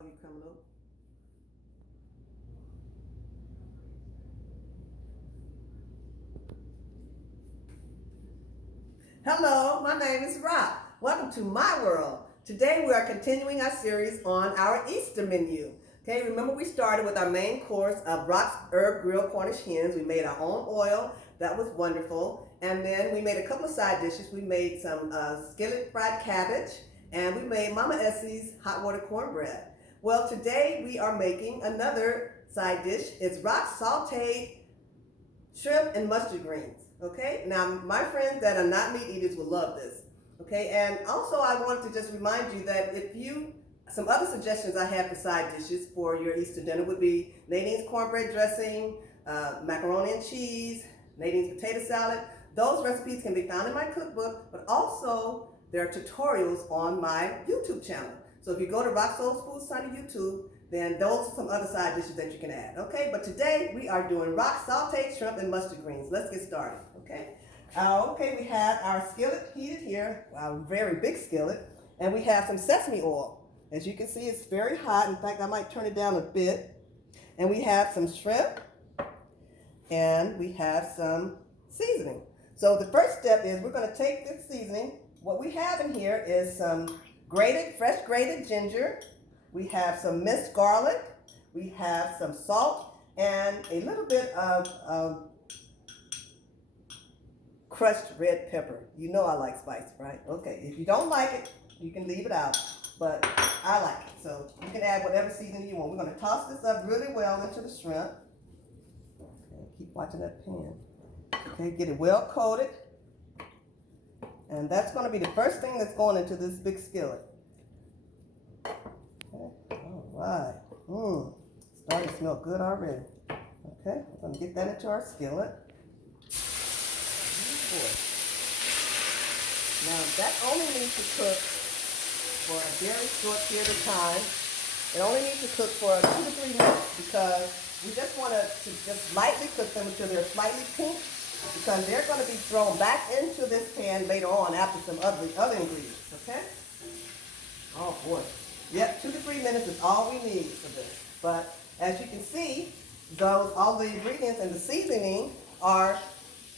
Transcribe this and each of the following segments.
You coming up? Hello, my name is Rock. Welcome to my world. Today we are continuing our series on our Easter menu. Okay, remember we started with our main course of Rock's herb grilled Cornish hens. We made our own oil. That was wonderful. And then we made a couple of side dishes. We made some skillet fried cabbage, and we made Mama Essie's hot water cornbread. Well, today we are making another side dish. It's Rock's sauteed shrimp and mustard greens. Okay, now my friends that are not meat eaters will love this. Okay, and also I want to just remind you that some other suggestions I have for side dishes for your Easter dinner would be Nadine's cornbread dressing, macaroni and cheese, Nadine's potato salad. Those recipes can be found in my cookbook, but also there are tutorials on my YouTube channel. So if you go to Rock Soul Foods on YouTube, then those are some other side dishes that you can add. Okay, but today we are doing Rock sauteed shrimp and mustard greens. Let's get started. Okay. Okay, we have our skillet heated here, our very big skillet, and we have some sesame oil. As you can see, it's very hot. In fact, I might turn it down a bit. And we have some shrimp, and we have some seasoning. So the first step is we're going to take this seasoning. What we have in here is some fresh grated ginger. We have some minced garlic. We have some salt and a little bit of crushed red pepper. You know I like spice, right? Okay, if you don't like it, you can leave it out, but I like it. So you can add whatever seasoning you want. We're going to toss this up really well into the shrimp. Okay, keep watching that pan. Okay, get it well coated. And that's going to be the first thing that's going into this big skillet. Okay, all right. Starting to smell good already. Okay, we're going to get that into our skillet. Boy. Now that only needs to cook for a very short period of time. It only needs to cook for 2 to 3 minutes because we just want to just lightly cook them until they're slightly pink, because they're going to be thrown back into this pan later on after some other ingredients. Okay? Oh boy. Yep, 2 to 3 minutes is all we need for this. But as you can see, all the ingredients and the seasoning are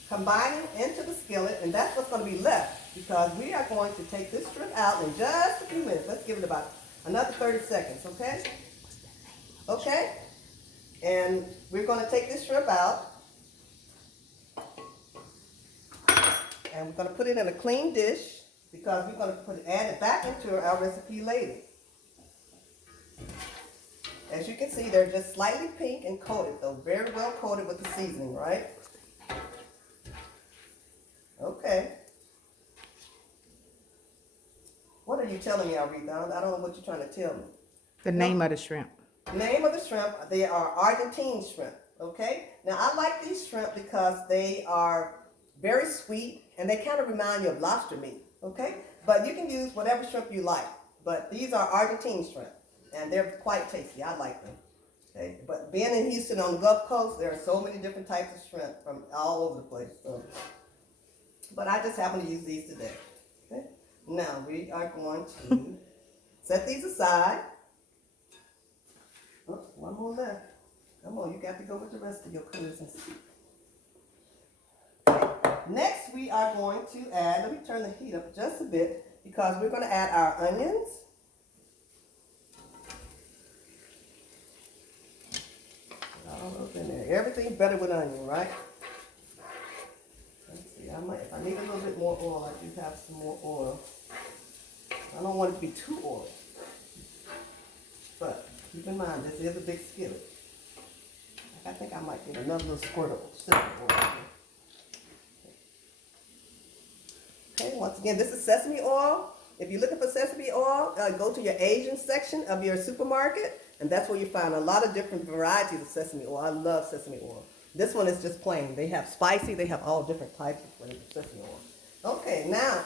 combining into the skillet, and that's what's going to be left, because we are going to take this shrimp out in just a few minutes. Let's give it about another 30 seconds, okay? Okay? And we're going to take this shrimp out, and we're going to put it in a clean dish, because we're going to add it back into our recipe later. As you can see, they're just slightly pink and coated, though very well coated with the seasoning, right? Okay. What are you telling me, Aretha? I don't know what you're trying to tell me. The name of the shrimp. Name of the shrimp, they are Argentine shrimp, okay? Now, I like these shrimp because they are very sweet, and they kind of remind you of lobster meat, okay? But you can use whatever shrimp you like. But these are Argentine shrimp, and they're quite tasty. I like them. Okay? But being in Houston on the Gulf Coast, there are so many different types of shrimp from all over the place. So. But I just happen to use these today. Okay? Now we are going to set these aside. Oh, one more left. Come on, you got to go with the rest of your cousins. Okay. Next, we are going to add, let me turn the heat up just a bit, because we're going to add our onions. All those in there. Everything's better with onion, right? If I need a little bit more oil, I do have some more oil. I don't want it to be too oily. But keep in mind, this is a big skillet. I think I might get another little squirt of oil. Okay, once again, this is sesame oil. If you're looking for sesame oil, go to your Asian section of your supermarket, and that's where you find a lot of different varieties of sesame oil. I love sesame oil. This one is just plain. They have spicy. They have all different types of flavors of sesame oil. Okay, now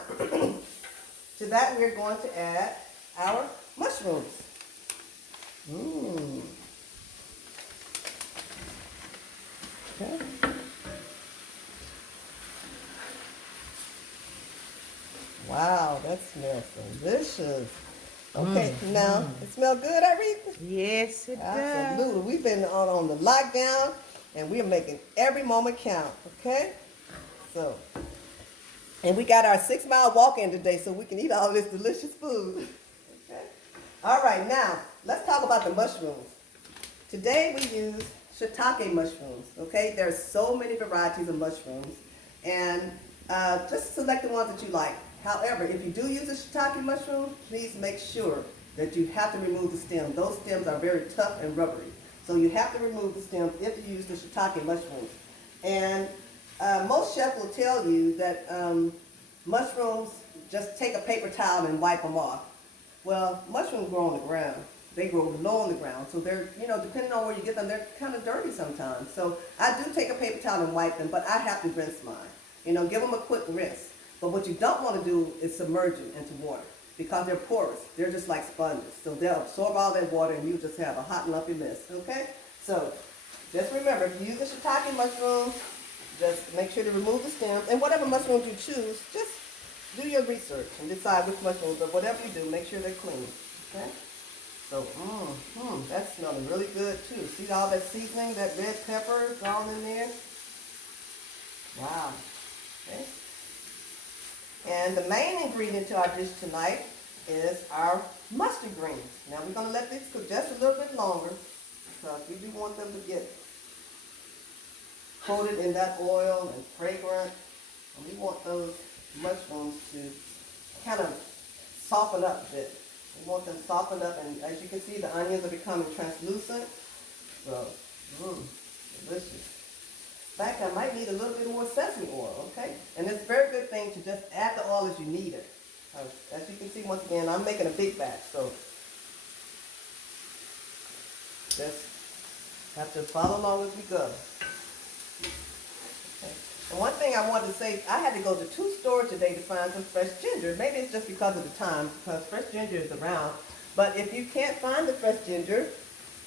to that we're going to add our mushrooms. Okay. Wow, that smells delicious. Okay, now it smells good, Aretha? Yes, it does. Absolutely. We've been on the lockdown and we're making every moment count, okay? So, and we got our 6 mile walk in today so we can eat all this delicious food. Okay? All right, now let's talk about the mushrooms. Today we use shiitake mushrooms, okay? There's so many varieties of mushrooms and just select the ones that you like. However, if you do use a shiitake mushroom, please make sure that you have to remove the stem. Those stems are very tough and rubbery. So you have to remove the stems if you use the shiitake mushrooms. And most chefs will tell you that mushrooms, just take a paper towel and wipe them off. Well, mushrooms grow on the ground. They grow low on the ground. So they're, depending on where you get them, they're kind of dirty sometimes. So I do take a paper towel and wipe them, but I have to rinse mine. Give them a quick rinse. But what you don't want to do is submerge them into water because they're porous. They're just like sponges. So they'll absorb all that water and you just have a hot lumpy mess, okay? So just remember, if you use the shiitake mushroom, just make sure to remove the stems. And whatever mushrooms you choose, just do your research and decide which mushrooms, but whatever you do, make sure they're clean, okay? So, that's smelling really good too. See all that seasoning, that red pepper is all in there? Wow, okay? And the main ingredient to our dish tonight is our mustard greens. Now we're going to let these cook just a little bit longer because we do want them to get coated in that oil and fragrant. And we want those mushrooms to kind of soften up a bit. We want them softened up, and as you can see, the onions are becoming translucent. So, delicious. In fact, I might need a little bit more sesame oil, okay? And it's a very good thing to just add the oil as you need it. As you can see, once again, I'm making a big batch, so just have to follow along as we go. Okay. And one thing I wanted to say, I had to go to 2 stores today to find some fresh ginger. Maybe it's just because of the time, because fresh ginger is around. But if you can't find the fresh ginger,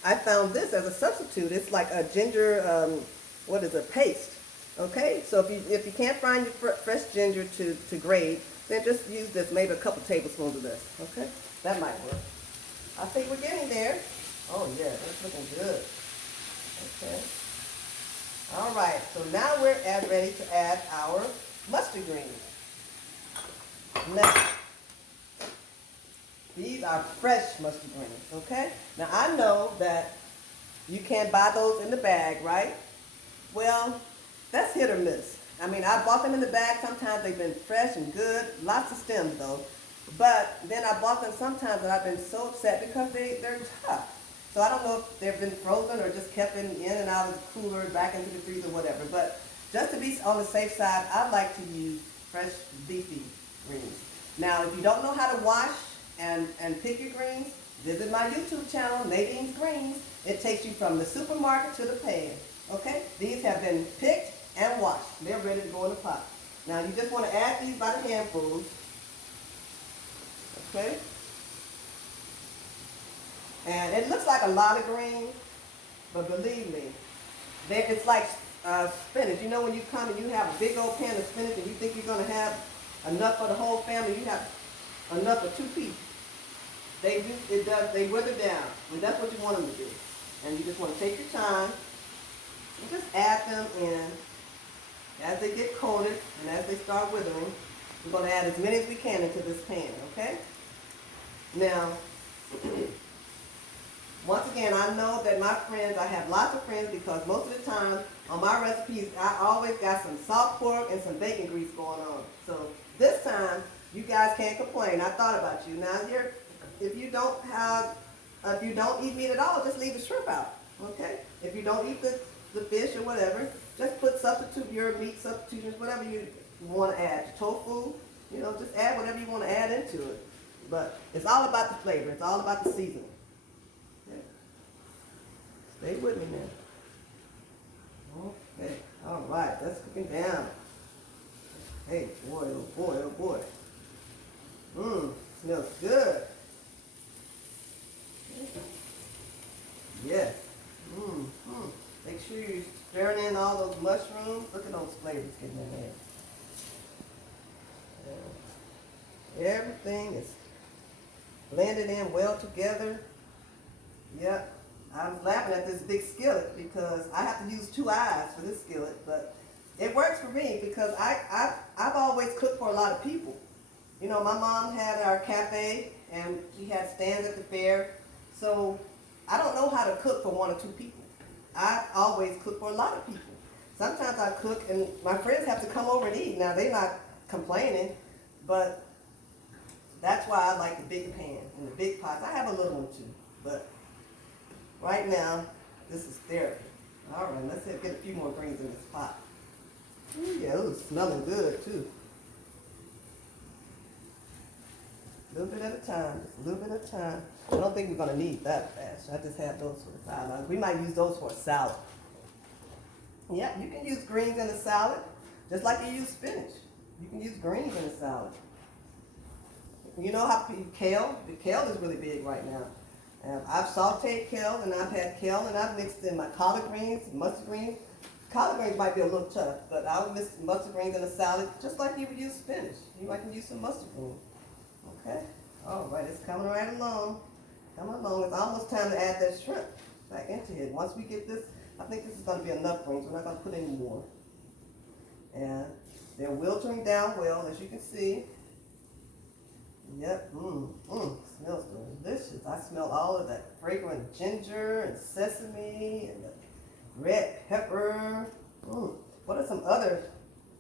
I found this as a substitute. It's like a ginger, paste. Okay, so if you can't find your fresh ginger to grate, then just use this, maybe a couple tablespoons of this. Okay, that might work. I think we're getting there. Oh yeah, that's looking good. Okay. All right, so now we're ready to add our mustard greens. Now, these are fresh mustard greens. Okay. Now I know that you can't buy those in the bag, right? Well, that's hit or miss. I mean, I bought them in the bag. Sometimes they've been fresh and good. Lots of stems, though. But then I bought them sometimes and I've been so upset because they're tough. So I don't know if they've been frozen or just kept in and out of the cooler, back into the freezer, whatever. But just to be on the safe side, I like to use fresh, leafy greens. Now, if you don't know how to wash and pick your greens, visit my YouTube channel, Nadine's Greens. It takes you from the supermarket to the pan. Okay, these have been picked and washed. They're ready to go in the pot. Now you just want to add these by the handfuls. Okay. And it looks like a lot of greens, but believe me, it's like spinach. You know when you come and you have a big old pan of spinach and you think you're going to have enough for the whole family, you have enough for 2 people. They wither down, and that's what you want them to do. And you just want to take your time. You just add them in as they get coated and as they start withering. We're going to add as many as we can into this pan, okay? Now, once again, I know that my friends, I have lots of friends because most of the time on my recipes, I always got some salt pork and some bacon grease going on. So this time, you guys can't complain. I thought about you. Now, if you don't eat meat at all, just leave the shrimp out, okay? If you don't eat the fish or whatever, just put your meat substitutions, whatever you want to add. Tofu, just add whatever you want to add into it. But it's all about the flavor. It's all about the seasoning. Okay. Stay with me now. Okay. All right. That's cooking down. Hey, boy, oh boy, oh boy. Smells good. Yes. Make sure you're stirring in all those mushrooms. Look at those flavors getting in there. Everything is blend it in well together. Yep. I was laughing at this big skillet because I have to use 2 eyes for this skillet, but it works for me because I've always cooked for a lot of people. You know, my mom had our cafe and she had stands at the fair, so I don't know how to cook for 1 or 2 people. I always cook for a lot of people. Sometimes I cook and my friends have to come over and eat. Now they're not complaining, but that's why I like the big pan and the big pots. I have a little one too, but right now this is therapy. All right, let's get a few more greens in this pot. Ooh, yeah, it's smelling good too. A little bit at a time, just a little bit at a time. I don't think we're gonna need that fast. I just have those for the sidelines. We might use those for a salad. Yeah, you can use greens in a salad, just like you use spinach. You can use greens in a salad. You know how kale? The kale is really big right now. I've sauteed kale, and I've had kale, and I've mixed in my collard greens, mustard greens. Collard greens might be a little tough, but I would mix mustard greens in a salad, just like you would use spinach. You might can use some mustard greens. Okay? All right, it's coming right along. Coming along. It's almost time to add that shrimp back into it. Once we get this, I think this is going to be enough greens. We're not going to put any more. And they're wilting down well, as you can see. Yep, smells delicious. I smell all of that fragrant ginger and sesame and the red pepper. What are some other,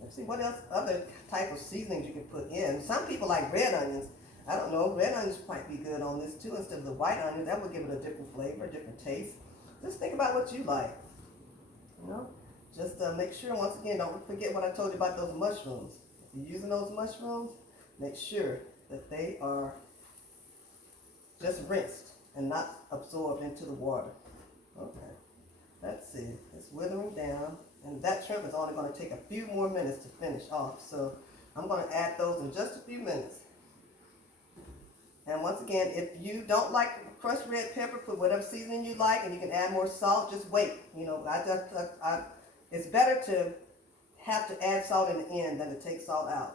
let's see, what else, other type of seasonings you can put in? Some people like red onions. I don't know, red onions might be good on this too instead of the white onion. That would give it a different flavor, a different taste. Just think about what you like, you know? Just make sure, once again, don't forget what I told you about those mushrooms. If you're using those mushrooms, make sure that they are just rinsed and not absorbed into the water. Okay, that's it. It's withering down, and that shrimp is only going to take a few more minutes to finish off. So I'm going to add those in just a few minutes. And once again, if you don't like crushed red pepper, put whatever seasoning you like, and you can add more salt. Just wait. You know, it's better to have to add salt in the end than to take salt out.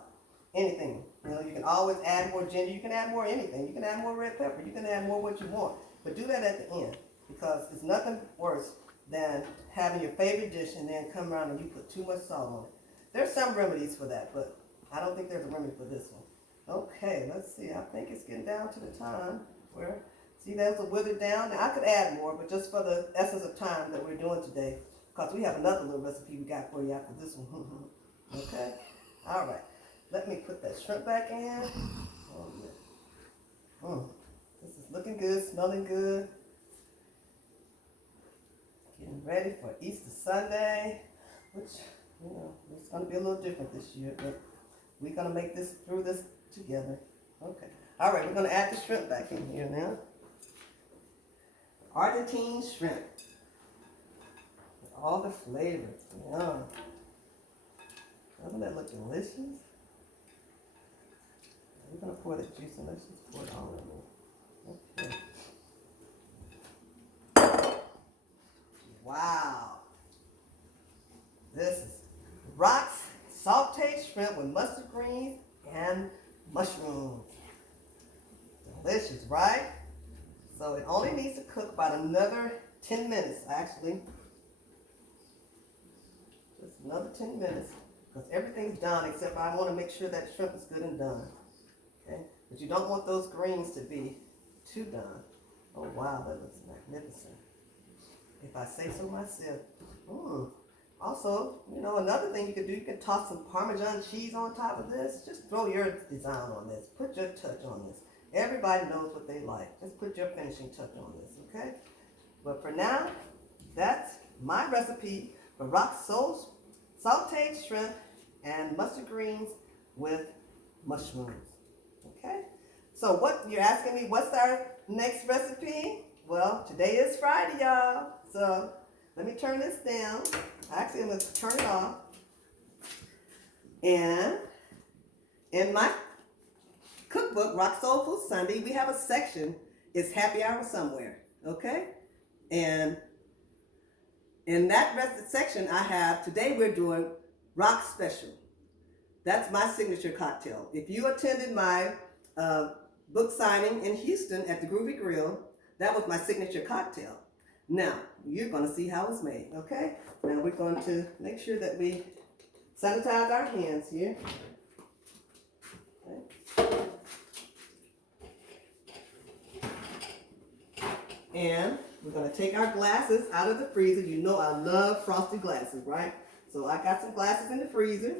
Anything. You know, you can always add more ginger. You can add more anything. You can add more red pepper. You can add more what you want. But do that at the end, because it's nothing worse than having your favorite dish and then come around and you put too much salt on it. There's some remedies for that, but I don't think there's a remedy for this one. Okay, let's see. I think it's getting down to the time where, see, those are withered down. Now, I could add more, but just for the essence of time that we're doing today, because we have another little recipe we got for you after this one. Okay? All right. Let me put that shrimp back in. Oh, yeah. This is looking good, smelling good. Getting ready for Easter Sunday, which, you know, it's going to be a little different this year, but we're going to make this through this together. Okay. All right, we're going to add the shrimp back in here now. Argentine shrimp. With all the flavors. Yum. Doesn't that look delicious? We're going to pour the juice in. Let's just pour it all in there. Okay. Wow. This is Rock's sauteed shrimp with mustard greens and mushrooms. Delicious, right? So it only needs to cook about another 10 minutes, actually. Just another 10 minutes, because everything's done except I want to make sure that shrimp is good and done. Okay? But you don't want those greens to be too done. Oh wow, that looks magnificent, if I say so myself. Also, you know, another thing you could do, you could toss some Parmesan cheese on top of this. Just throw your design on this. Put your touch on this. Everybody knows what they like. Just put your finishing touch on this, okay? But for now, that's my recipe for Rock's sauteed shrimp and mustard greens with mushrooms. Okay? So what you're asking me, what's our next recipe? Well, today is Friday, y'all. So let me turn this down. Actually, I'm going to turn it off. And in my cookbook, Rock Soul Food Sunday, we have a section, it's happy hour somewhere. Okay? And in that section I have, today we're doing Rock Special. That's my signature cocktail. If you attended my book signing in Houston at the Groovy Grill. That was my signature cocktail. Now, you're going to see how it's made, okay? Now we're going to make sure that we sanitize our hands here. Okay. And we're going to take our glasses out of the freezer. You know I love frosted glasses, right? So I got some glasses in the freezer.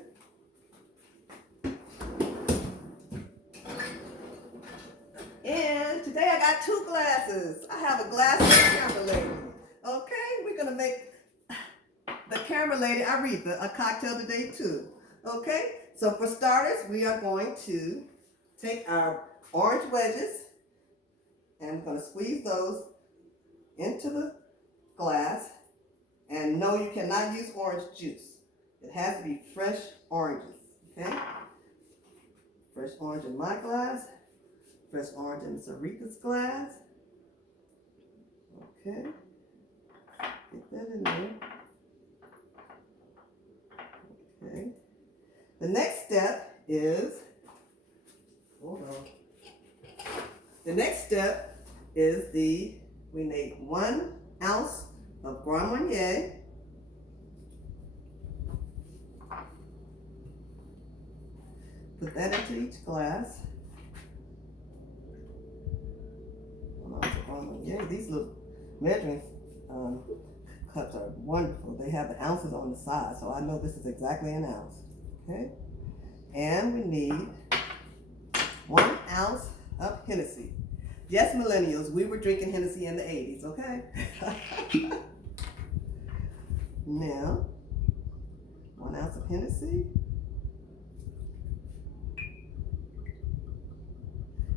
And today I got two glasses. I have a glass of camera lady. Okay, we're going to make the camera lady Aretha a cocktail today too. Okay, so for starters, we are going to take our orange wedges and we're going to squeeze those into the glass. And no, you cannot use orange juice. It has to be fresh oranges, okay? Fresh orange in my glass, fresh orange in Aretha's glass. Okay, get that in there. Okay. The next step is, hold on. The next step is we need 1 ounce of Grand Marnier. Put that into each glass. 1 ounce of Grand Marnier. These little measuring cups are wonderful. They have the ounces on the side, so I know this is exactly an ounce. Okay? And we need 1 ounce of Hennessy. Yes, millennials, we were drinking Hennessy in the 80s, okay? Now, 1 ounce of Hennessy.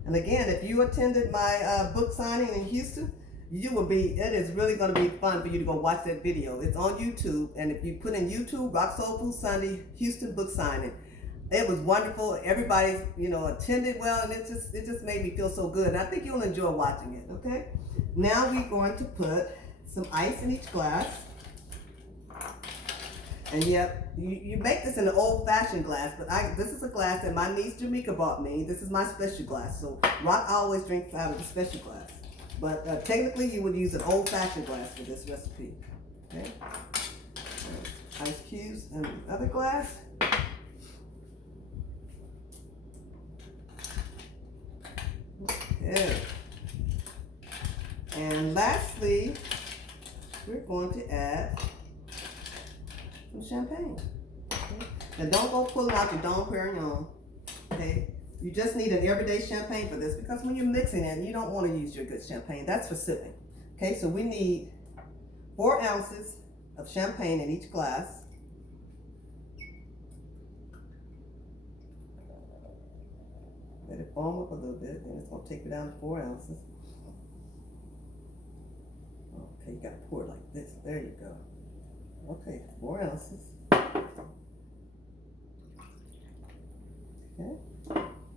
And again, if you attended my book signing in Houston, it is really going to be fun for you to go watch that video. It's on YouTube, and if you put in YouTube, Rock Soul Food Sunday, Houston book signing, it was wonderful. Everybody, attended well, and it just made me feel so good. And I think you'll enjoy watching it, okay? Now we're going to put some ice in each glass. And yep, you make this in an old-fashioned glass, but this is a glass that my niece Jamaica bought me. This is my special glass. So Rock always drinks out of the special glass. But technically, you would use an old-fashioned glass for this recipe. Okay. Ice cubes in the other glass. Okay. And lastly, we're going to add some champagne. Okay. Now don't go pulling out your Dom Perignon. Okay. You just need an everyday champagne for this because when you're mixing it, you don't want to use your good champagne. That's for sipping. Okay, so we need 4 ounces of champagne in each glass. Let it foam up a little bit, then it's going to take it down to 4 ounces. Okay, you got to pour it like this. There you go. Okay, 4 ounces. Okay.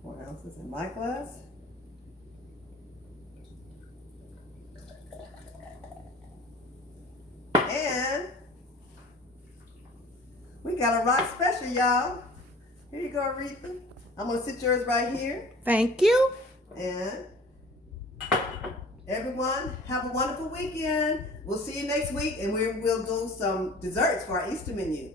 4 ounces in my glass. And we got a rock special, y'all. Here you go, Aretha. I'm gonna sit yours right here. Thank you. And everyone, have a wonderful weekend. We'll see you next week, and we'll do some desserts for our Easter menu.